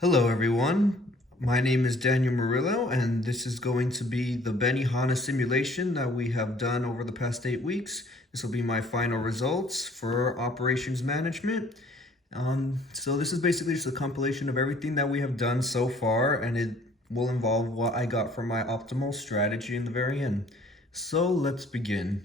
Hello everyone, my name is Daniel Murillo and this is going to be the Benihana simulation that we have done over the past 8 weeks. This will be my final results for operations management. So this is basically just a compilation of everything that we have done so far, and it will involve what I got from my optimal strategy in the very end. So let's begin.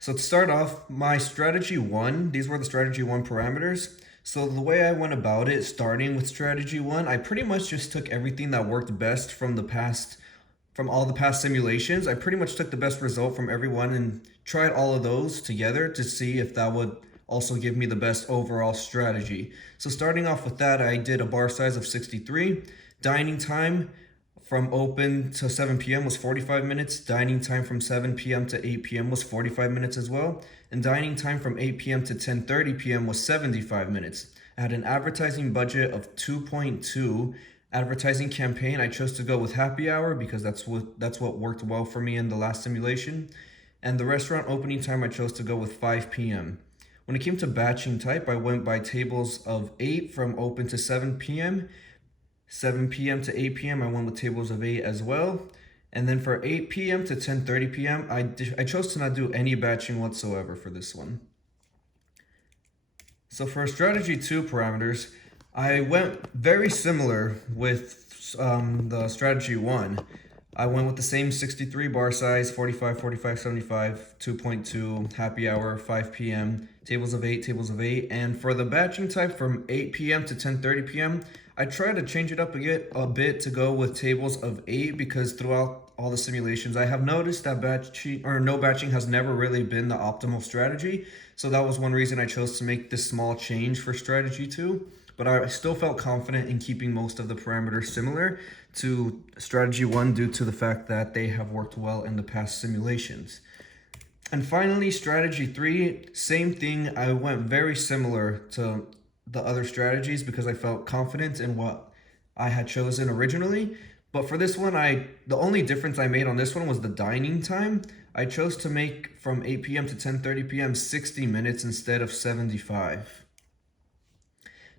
So to start off, my strategy one, these were the strategy one parameters. So the way I went about it, starting with strategy one, I pretty much just took everything that worked best from all the past simulations. I pretty much took the best result from everyone and tried all of those together to see if that would also give me the best overall strategy. So starting off with that, I did a bar size of 63, dining time from open to 7 p.m. was 45 minutes. Dining time from 7 p.m. to 8 p.m. was 45 minutes as well. And dining time from 8 p.m. to 10:30 p.m. was 75 minutes. I had an advertising budget of 2.2. Advertising campaign, I chose to go with happy hour because that's what worked well for me in the last simulation. And the restaurant opening time, I chose to go with 5 p.m. When it came to batching type, I went by tables of 8 from open to 7 p.m. 7 p.m. to 8 p.m. I went with tables of 8 as well. And then for 8 p.m. to 10:30 p.m., I chose to not do any batching whatsoever for this one. So for strategy 2 parameters, I went very similar with the strategy 1. I went with the same 63 bar size, 45, 45, 75, 2.2, happy hour, 5 p.m., tables of 8. And for the batching type from 8 p.m. to 10:30 p.m., I tried to change it up a bit to go with tables of 8 because throughout all the simulations, I have noticed that no batching has never really been the optimal strategy. So that was one reason I chose to make this small change for strategy 2. But I still felt confident in keeping most of the parameters similar to strategy 1 due to the fact that they have worked well in the past simulations. And finally, strategy 3, same thing. I went very similar to the other strategies because I felt confident in what I had chosen originally. But for this one, the only difference I made on this one was the dining time. I chose to make from 8 p.m. to 10:30 p.m. 60 minutes instead of 75.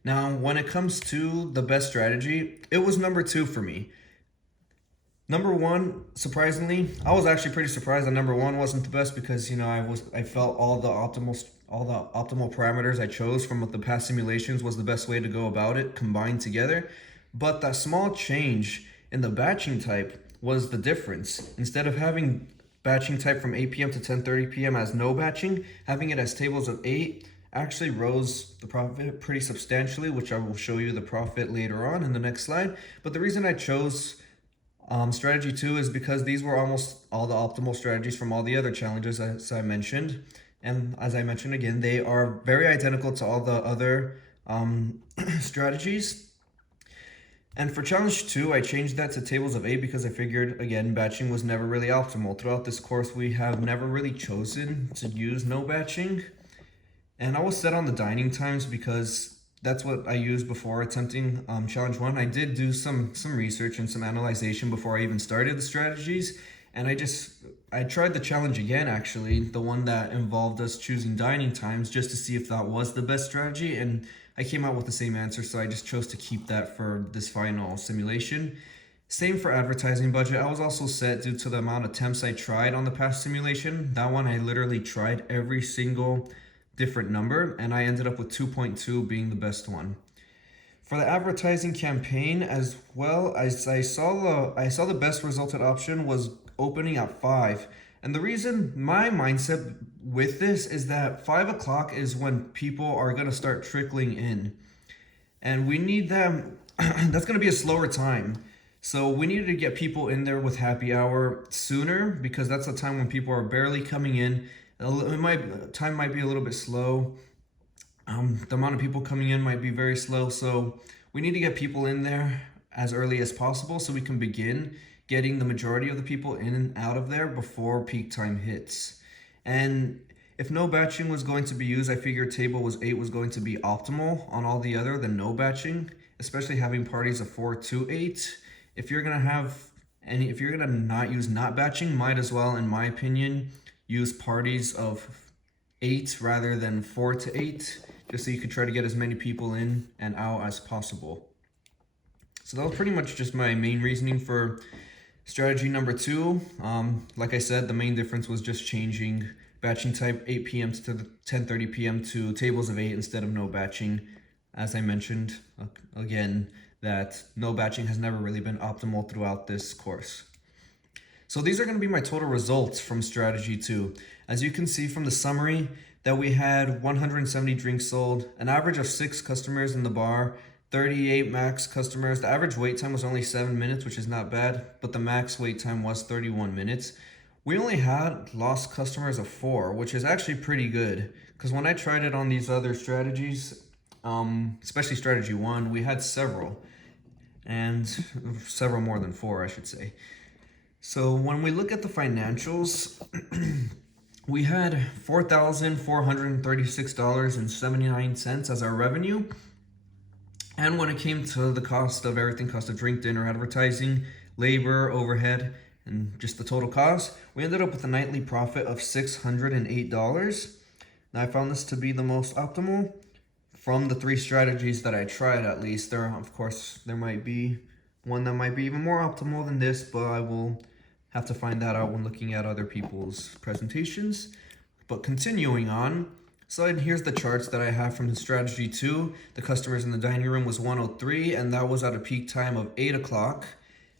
Now, when it comes to the best strategy, it was number 2 for me. Number 1, surprisingly, I was actually pretty surprised that number 1 wasn't the best because I felt all the optimal parameters I chose from the past simulations was the best way to go about it combined together. But that small change in the batching type was the difference. Instead of having batching type from 8 p.m. to 10:30 p.m. as no batching, having it as tables of 8 actually rose the profit pretty substantially, which I will show you the profit later on in the next slide. But the reason I chose strategy 2 is because these were almost all the optimal strategies from all the other challenges as I mentioned. And as I mentioned again, they are very identical to all the other strategies. And for challenge 2, I changed that to tables of 8 because I figured, again, batching was never really optimal. Throughout this course, we have never really chosen to use no batching. And I was set on the dining times because that's what I used before attempting challenge 1. I did do some research and some analyzation before I even started the strategies. And I tried the challenge again, actually, the one that involved us choosing dining times just to see if that was the best strategy. And I came out with the same answer, so I just chose to keep that for this final simulation. Same for advertising budget. I was also set due to the amount of attempts I tried on the past simulation. That one I literally tried every single different number, and I ended up with 2.2 being the best one. For the advertising campaign as well, I saw the best resulted option was opening at 5. And the reason my mindset with this is that 5 o'clock is when people are going to start trickling in. And we need them, that's going to be a slower time. So we needed to get people in there with happy hour sooner because that's the time when people are barely coming in. Time might be a little bit slow. The amount of people coming in might be very slow. So we need to get people in there as early as possible so we can begin getting the majority of the people in and out of there before peak time hits. And if no batching was going to be used, I figured table was 8 was going to be optimal on all the other than no batching, especially having parties of 4 to 8. If you're gonna not use not batching, might as well, in my opinion, use parties of 8 rather than 4 to 8, just so you could try to get as many people in and out as possible. So that was pretty much just my main reasoning for strategy number 2. Like I said, the main difference was just changing batching type 8 p.m. to the 10:30 p.m. to tables of 8 instead of no batching. As I mentioned, again, that no batching has never really been optimal throughout this course. So these are going to be my total results from strategy 2. As you can see from the summary, that we had 170 drinks sold, an average of 6 customers in the bar, 38 max customers. The average wait time was only 7 minutes, which is not bad, but the max wait time was 31 minutes. We only had lost customers of 4, which is actually pretty good, because when I tried it on these other strategies, especially strategy 1, we had several, and several more than 4, I should say. So when we look at the financials, we had $4,436.79 as our revenue. And when it came to the cost of everything, cost of drink, dinner, advertising, labor, overhead, and just the total cost, we ended up with a nightly profit of $608. Now I found this to be the most optimal from the 3 strategies that I tried. At least of course, there might be one that might be even more optimal than this, but I will have to find that out when looking at other people's presentations. But continuing on, so here's the charts that I have from the strategy 2. The customers in the dining room was 103, and that was at a peak time of 8 o'clock.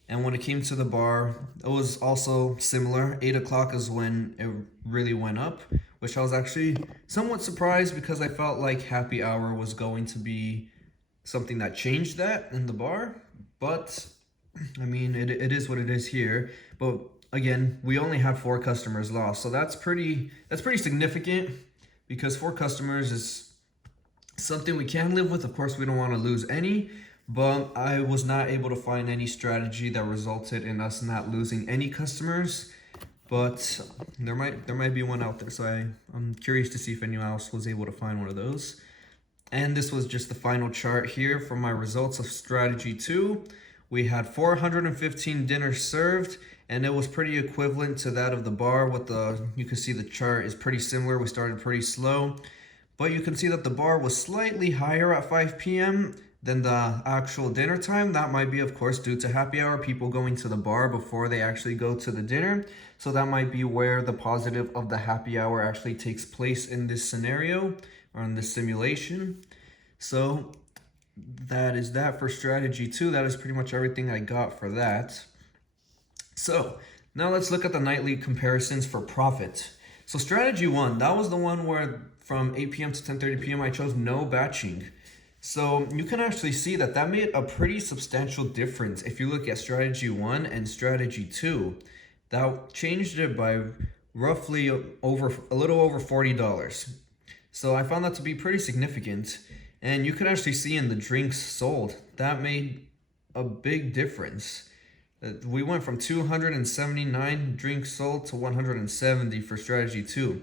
And when it came to the bar, it was also similar. 8 o'clock is when it really went up, which I was actually somewhat surprised, because I felt like happy hour was going to be something that changed that in the bar. But I mean, it is what it is here. But again, we only have 4 customers lost, so that's pretty significant, because 4 customers is something we can live with. Of course, we don't want to lose any, but I was not able to find any strategy that resulted in us not losing any customers. But there might be one out there, so I'm curious to see if anyone else was able to find one of those. And this was just the final chart here for my results of strategy 2. We had 415 dinners served, and it was pretty equivalent to that of the bar. You can see the chart is pretty similar. We started pretty slow, but you can see that the bar was slightly higher at 5 p.m. than the actual dinner time. That might be, of course, due to happy hour, people going to the bar before they actually go to the dinner. So that might be where the positive of the happy hour actually takes place in this scenario, or in this simulation. So that is that for strategy 2. That is pretty much everything I got for that. So now let's look at the nightly comparisons for profit. So strategy 1, that was the one where from 8 p.m. to 10:30 p.m. I chose no batching. So you can actually see that made a pretty substantial difference. If you look at strategy 1 and strategy 2, that changed it by roughly a little over $40. So I found that to be pretty significant. And you can actually see in the drinks sold, that made a big difference. We went from 279 drinks sold to 170 for strategy 2.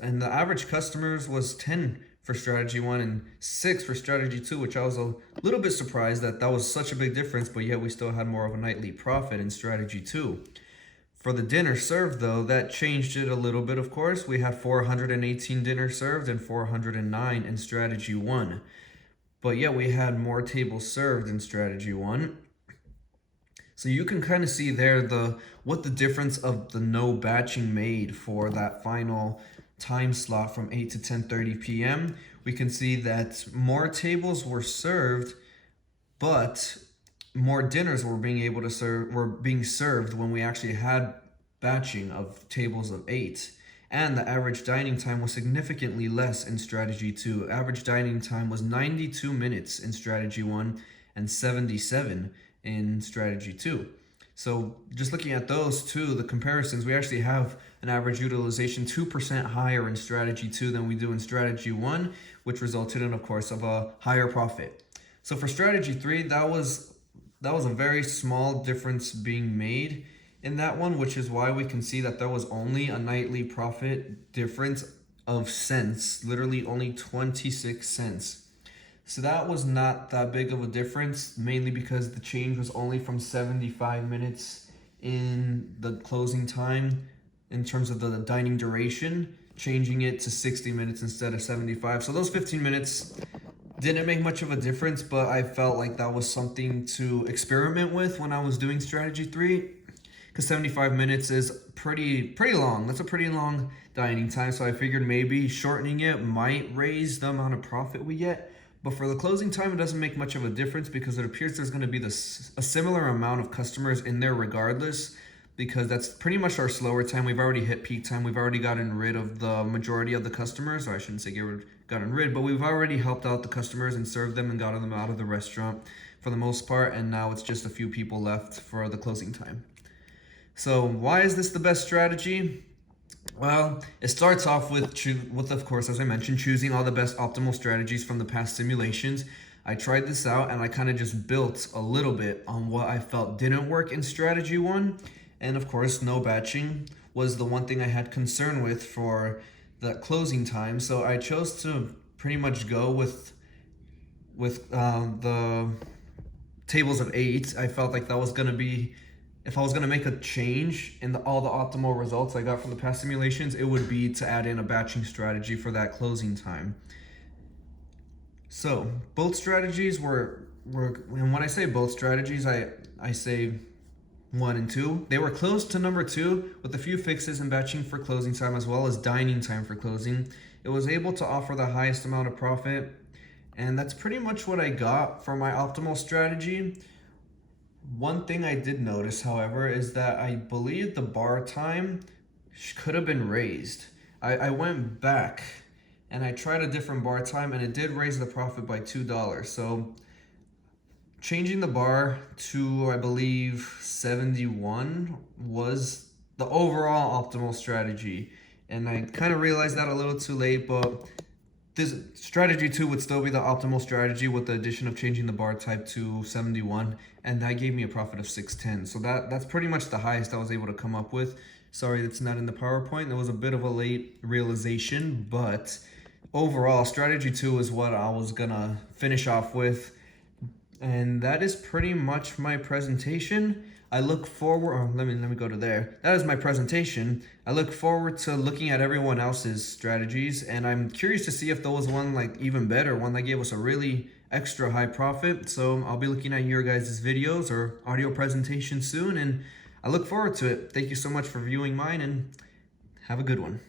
And the average customers was 10 for strategy 1 and 6 for strategy 2, which I was a little bit surprised that was such a big difference, but yet we still had more of a nightly profit in strategy 2. For the dinner served, though, that changed it a little bit, of course. We had 418 dinners served and 409 in strategy 1. But yet we had more tables served in strategy 1. So you can kind of see there what the difference of the no batching made for that final time slot from 8 to 10:30 p.m. We can see that more tables were served, but more dinners were being served when we actually had batching of tables of 8. And the average dining time was significantly less in strategy 2. Average dining time was 92 minutes in strategy 1 and 77 in strategy 2. So just looking at those two, the comparisons, we actually have an average utilization 2% higher in strategy 2 than we do in strategy 1, which resulted in, of course, of a higher profit. So for strategy 3, that was a very small difference being made in that one, which is why we can see that there was only a nightly profit difference of cents, literally only 26 cents. So that was not that big of a difference, mainly because the change was only from 75 minutes in the closing time in terms of the dining duration, changing it to 60 minutes instead of 75. So those 15 minutes Didn't make much of a difference, but I felt like that was something to experiment with when I was doing strategy 3, because 75 minutes is pretty long. That's a pretty long dining time, so I figured maybe shortening it might raise the amount of profit we get. But for the closing time, it doesn't make much of a difference because it appears there's going to be a similar amount of customers in there regardless, because that's pretty much our slower time. We've already hit peak time. We've already gotten rid of the majority of the customers, or I shouldn't say gotten rid, but we've already helped out the customers and served them and gotten them out of the restaurant for the most part, and now it's just a few people left for the closing time. So why is this the best strategy? Well, it starts off with of course, as I mentioned, choosing all the best optimal strategies from the past simulations. I tried this out and I kind of just built a little bit on what I felt didn't work in strategy 1. And of course, no batching was the one thing I had concern with for the closing time. So I chose to pretty much go with the tables of 8. I felt like that was going to be, if I was going to make a change in all the optimal results I got from the past simulations, it would be to add in a batching strategy for that closing time. So both strategies were and when I say both strategies, I say 1 and 2. They were close to number 2 with a few fixes in batching for closing time as well as dining time for closing. It was able to offer the highest amount of profit, and that's pretty much what I got for my optimal strategy. One thing I did notice, however, is that I believe the bar time could have been raised. I went back and I tried a different bar time and it did raise the profit by $2. So changing the bar to, I believe, 71 was the overall optimal strategy. And I kind of realized that a little too late, but this strategy 2 would still be the optimal strategy with the addition of changing the bar type to 71, and that gave me a profit of 610. So that's pretty much the highest I was able to come up with. Sorry, it's not in the PowerPoint. That was a bit of a late realization, but overall, strategy 2 is what I was gonna finish off with. And that is pretty much my presentation. I look forward, or let me go to there. That is my presentation. I look forward to looking at everyone else's strategies, and I'm curious to see if there was one like even better, one that gave us a really extra high profit. So I'll be looking at your guys' videos or audio presentation soon, and I look forward to it. Thank you so much for viewing mine, and have a good one.